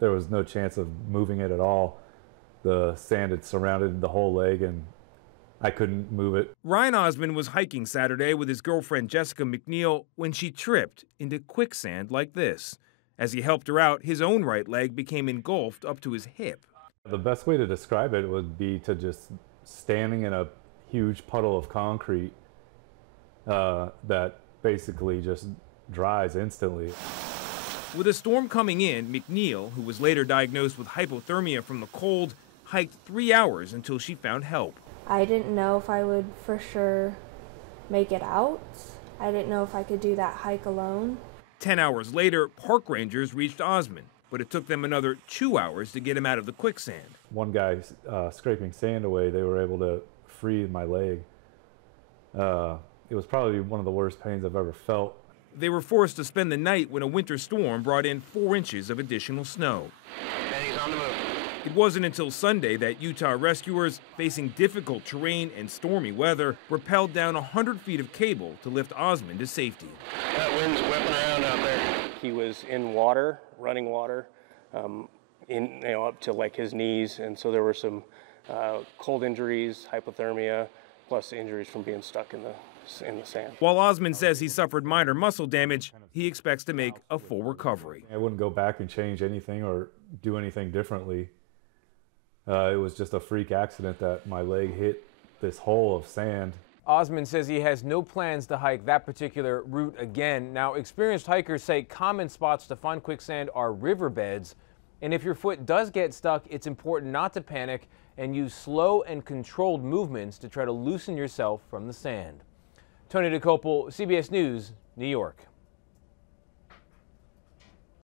There was no chance of moving it at all. The sand had surrounded the whole leg and I couldn't move it. Ryan Osmond was hiking Saturday with his girlfriend Jessica McNeil when she tripped into quicksand like this. As he helped her out, his own right leg became engulfed up to his hip. The best way to describe it would be to just standing in a huge puddle of concrete that basically just dries instantly. With a storm coming in, McNeil, who was later diagnosed with hypothermia from the cold, hiked 3 hours until she found help. I didn't know if I would for sure make it out. I didn't know if I could do that hike alone. 10 hours later, park rangers reached Osmond, but it took them another 2 hours to get him out of the quicksand. One guy scraping sand away, they were able to free my leg. It was probably one of the worst pains I've ever felt. They were forced to spend the night when a winter storm brought in 4 inches of additional snow. And he's on the move. It wasn't until Sunday that Utah rescuers, facing difficult terrain and stormy weather, rappelled down 100 feet of cable to lift Osmond to safety. That wind's whipping around out there. He was in water, running water, up to like his knees, and so there were some cold injuries, hypothermia, plus injuries from being stuck in the sand. While Osmond says he suffered minor muscle damage, he expects to make a full recovery. I wouldn't go back and change anything or do anything differently. It was just a freak accident that my leg hit this hole of sand. Osmond says he has no plans to hike that particular route again. Now, experienced hikers say common spots to find quicksand are riverbeds. And if your foot does get stuck, it's important not to panic and use slow and controlled movements to try to loosen yourself from the sand. Tony DeCopel, CBS News, New York.